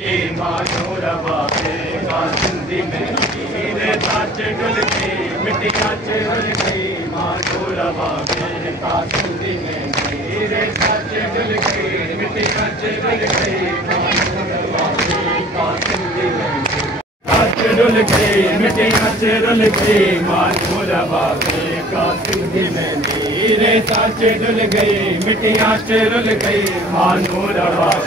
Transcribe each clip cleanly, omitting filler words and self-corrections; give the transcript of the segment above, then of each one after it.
مانو ربابے قاسم دی مہندی رے تاج ڈل گئی مٹیاں چل گئی مانو ربابے قاسم دی مہندی رے تاج ڈل گئی مٹیاں چل گئی مانو ربابے قاسم دی مہندی تاج ڈل گئی مٹیاں چل گئی مانو ربابے قاسم دی مہندی رے تاج ڈل گئی مٹیاں چل گئی مانو ربابے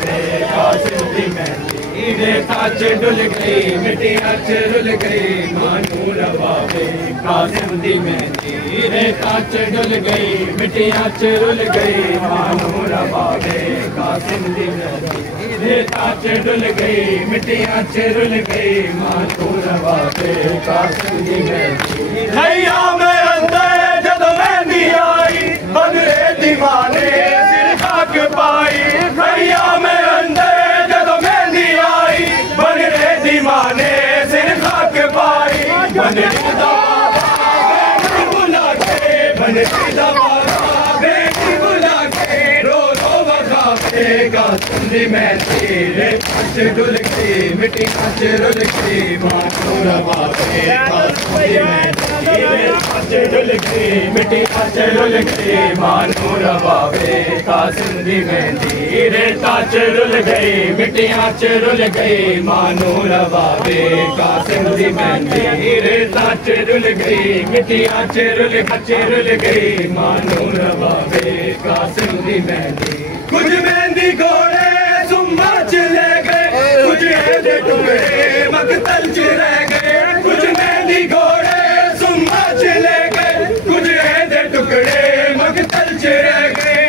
قاسم دی مہندی رے تاج ڈل گئی مٹیاں چل گئی مانو ربابے قاسم دی مہندی رے تاج ڈل گئی مٹیاں چل گئی مانو ربابے قاسم دی مہندی رے تاج ڈل گئی مٹیاں چل گئی مانو ربابے قاسم دی مہندی خیام اندر جدو مہندی آئی بگڑے دیوانے سر خاک پائی خیام اندر جدو مہندی آئی بگڑے دیوانے سر خاک پائی بنڑی دبابا بیٹی بلا کے بنڑی دبابا بیٹی بلا کے رو رو بخافے قاسم دی مہندی رے تاج ڈل گئی مٹیاں چل گئی مانو ربابے قاسم دی مہندی رے تاج ڈل گئی مٹیاں چل گئی مانو ربابے قاسم دی مہندی رے تاج ڈل گئی مٹیاں چل گئی مانو ربابے قاسم دی مہندی رے تاج ڈل گئی مٹیاں چل گئی مانو ربابے قاسم دی مہندی کچھ مہندی گھوڑے زمبا چلے گئے کچھ ایدے ٹکڑے مقتل چ رہ گئے کچھ مہندی گھوڑے زمبا چلے گئے کچھ ایدے ٹکڑے مقتل چ رہ گئے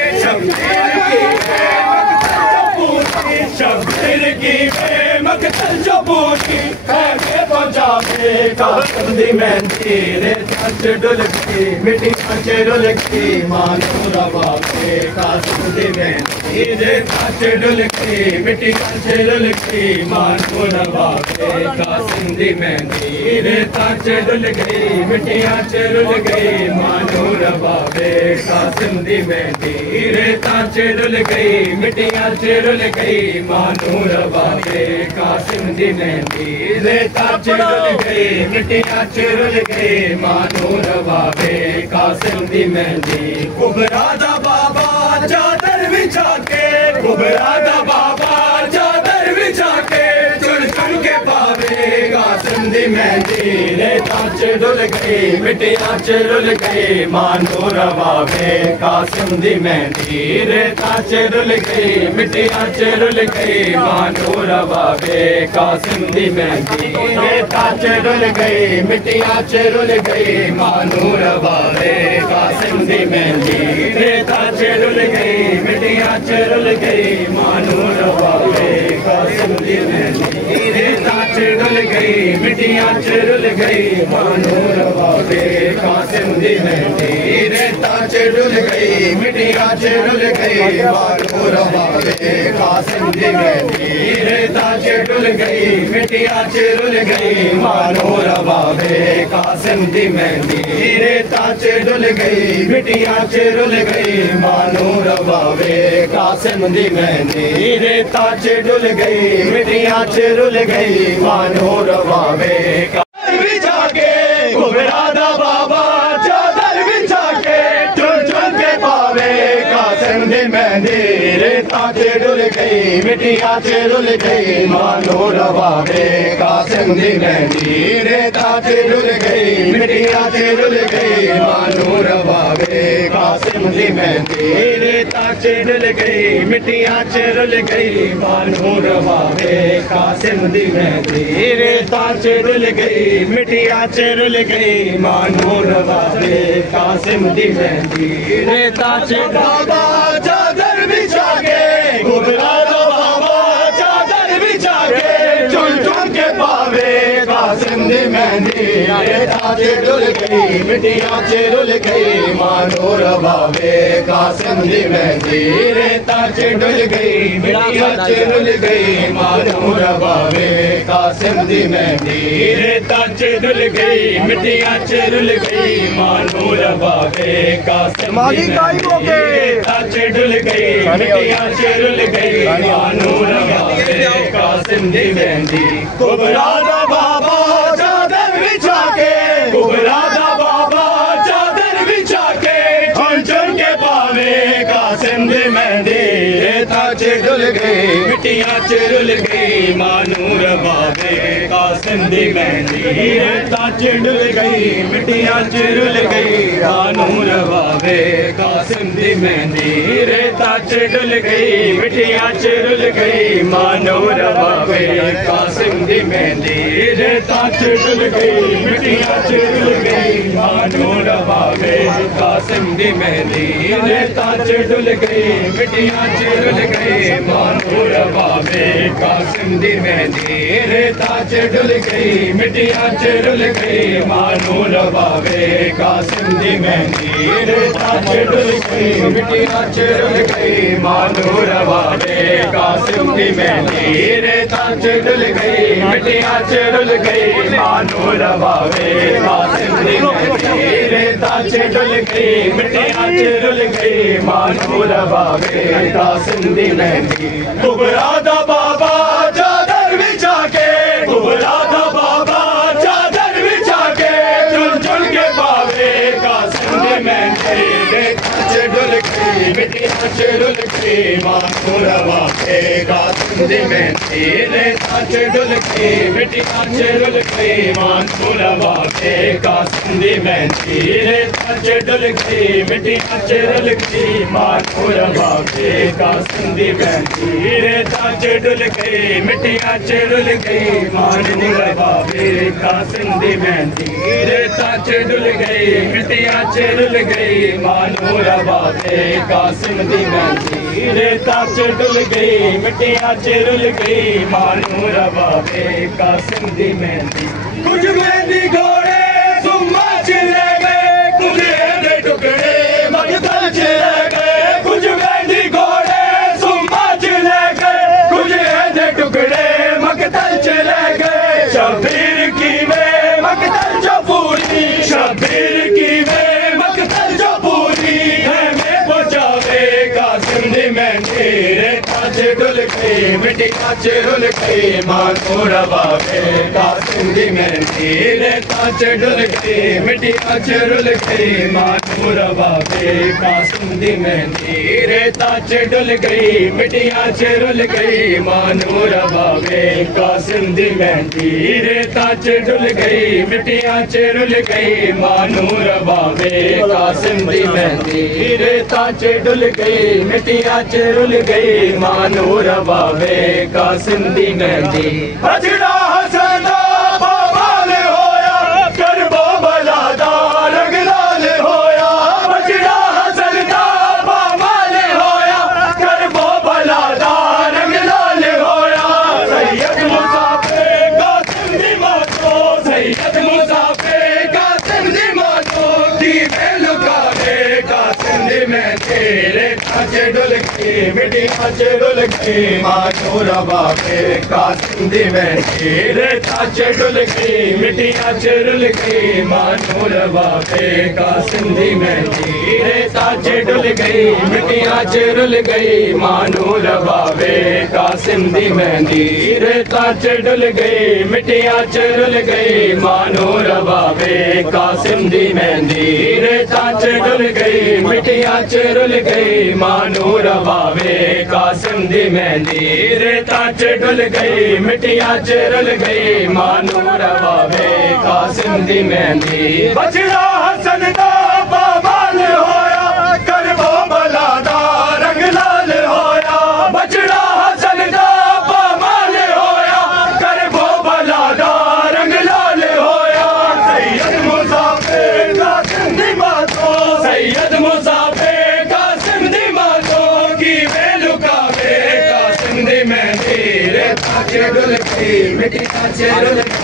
شبیر کی بے مقتل جو پوچھی ہے پنجابے قاسم دی مہندی رے تاج ڈل گئی مٹیاں چل گئی مانو ربابے قاسم دی مہندی رے تاج ڈل گئی مٹیاں چل گئی مانو ربابے قاسم دی مہندی رے تاج ڈل گئی مٹیاں چل گئی مانو ربابے قاسم دی مہندی رے تاج ڈل گئی مٹیاں چل گئی مانو ربابے قاسم دی مہندی رے تاج ڈل گئی مٹیاں چل گئی مانو ربابے قاسم دی مہندی کبرا دا بابا چادر بچھا کے کبرا دا بابا چادر بچھا کے چن چن کے پاوے قاسم دی مہندی رے تاج ڈل گئی مٹیاں چل گئی مانو ربابے قاسم دی مہندی رے تاج ڈل گئی مٹیاں چل گئی مانو ربابے قاسم دی مہندی رے تاج ڈل گئی مٹیاں چل گئی مانو ربابے قاسم دی مہندی رے تاج ڈل گئی مٹیاں چل گئی مانو ربابے قاسم دی مہندی رے تاج ڈل گئی مٹیاں چل گئی مانو ربابے قاسم دی مہندی رے تاج ڈل گئی مٹیاں چل گئی مانو ربابے قاسم دی مہندی رے تاج ڈل گئی مٹیاں چل گئی مانو ربابے قاسم دی مہندی رے تاج ڈل گئی مٹیاں چل گئی مانو ربابے قاسم دی مہندی رے تاج ڈل گئی مٹیاں چل گئی مانو ربابے چادر بچھا کے کبرا دا بابا چادر بچھا کے چن چن کے پاوے قاسم دی مہندی رے تاج ڈل گئی مٹیاں چل گئی مانو ربابے قاسم دی مہندی رے تاج ڈل گئی مٹیاں چل گئی مانو ربابے قاسم دی مہندی رے تاج ڈل گئی مٹیاں چل گئی مانو ربابے قاسم دی مہندی رے تاج ڈل گئی مٹیاں چل گئی مانو ربابے قاسم دی مہندی رے تاج بابا چادر بچھا کے کبرا دا بابا چادر بچھا کے چن چن کے پاوے قاسم دی مہندی رے تاج ڈل گئی مٹیاں چل گئی مانو ربابے قاسم دی مہندی رے تاج ڈل گئی مٹیاں چل گئی مانو ربابے قاسم دی مہندی ریتا چ ڈل گئی مٹیاں چ رل گئی مانو ربابے قاسم دی مہندی ریتا چ ڈل گئی مٹیاں چ رل گئی مانو ربابے قاسم دی مہندی کبرا دا بابا چادر بچھا کے کبرا دا بابا چادر بچھا کے چن چن کے پاوے قاسم دی مہندی ریتا چ ڈل گئی مٹیاں چ رل گئی مانو ربابے قاسم دی مہندی ریتا چ ڈل گئی مٹیاں چ رل گئی مانو ربابے قاسم دی مہندی ریتا چ ڈل گئی مٹیاں چ رل گئی مانو ربابے قاسم دی مہندی ریتا چ ڈل گئی مٹیاں چ رل گئی مانو ربابے قاسم دی مہندی ریتا چ ڈل گئی مٹیاں چ رل گئی مانو ربابے قاسم دی مہندی ریتا چ ڈل گئی مٹیاں چ رل گئی مانو ربابے قاسم دی مہندی ریتا چ ڈل گئی مٹیاں چ رل گئی مانو ربابے قاسم دی مہندی ریتا چ ڈل گئی مٹیاں چ رل گئی مانو ربابے قاسم دی مہندی ریتا چ ڈل گئی مٹیاں چ رل گئی مانو ربابے قاسم دی مہندی کبرا دا بابا چادر بچھا کے کبرا دا بابا چادر بچھا کے چن چن کے پاوے قاسم دی مہندی ریتا چ ڈل گئی مٹیاں چ رل گئی مانو ربابے قاسم دی مہندی ریتا چ ڈل گئی مٹیاں چ رل گئی مانو ربابے قاسم دی مہندی ریتا چ ڈل گئی مٹیاں چ رل گئی مانو ربابے قاسم دی مہندی ریتا چ ڈل گئی مٹیاں چ رل گئی مانو ربابے قاسم دی مہندی ریتا چ ڈل گئی مٹیاں چ رل گئی مانو ربابے قاسم دی مہندی ریتا چ ڈل گئی مٹیاں چ رل گئی مانو ربابے قاسم دی مہندی کچھ مہندی گھوڑے سما چ رہ گئے کچھ دے ٹکڑے مقتل چ رہ گئے کچھ مہندی گھوڑے سما چ رہ گئے کچھ دے ٹکڑے مقتل چ رہ گئے شبیر کی میں مقتل جو پوری شبیر کی میں مقتل جو پوری ہے میں پہنچاوے قاسم دی مہندی ریتا چ ڈل گئی مٹیاں چ رل گئی مانو ربابے قاسم دی مہندی ریتا چ ڈل گئی مٹیاں چ رل گئی مانو ربابے قاسم دی مہندی ریتا چ ڈل گئی مٹیاں چ رل گئی مانو ربابے قاسم دی مہندی ریتا چ ڈل گئی مٹیاں چ رل گئی مانو ربابے قاسم دی مہندی ریتا چ ڈل گئی مٹیاں چ رل گئی مانو ربابے قاسم دی مہندی بچڑا حسن دا بابال ہویا کربو بلا دا رنگ لال ہویا بچڑا حسن دا بابال ہویا کربو بلا دا رنگ لال ہویا سید مصافے قاسم دی ماتو سید مصافے قاسم دی ماتو دیوے لکاوے قاسم دی مہندی ریتا چ ڈل گئی مٹیاں چ رل گئی مانو ربابے قاسم دی مہندی ریتا چ ڈل گئی مٹیاں چ رل گئی مانو ربابے قاسم دی مہندی ریتا چ ڈل گئی مٹیاں چ رل گئی مانو ربابے قاسم دی مہندی ریتا چ ڈل گئی مٹیاں چ رل گئی مانو ربابے قاسم دی مہندی ریتا چ ڈل گئی مٹیاں چ رل گئی مانو ربابے قاسم دی مہندی ریتا چ ڈل گئی مٹیاں چ رل گئی مانو ربابے قاسم دی مہندی بچڑا حسن دا بابال ہویا کربو بلا دا رنگ لال ہویا بچڑا حسن دا بابال ہویا کربو بلا دا رنگ لال ہویا سید مصافے قاسم دی ماتو سید مصافے قاسم دی ماتو کی میں لکاوے قاسم دی مہندی ریتا چ ڈل گئی مٹیاں چ رل گئی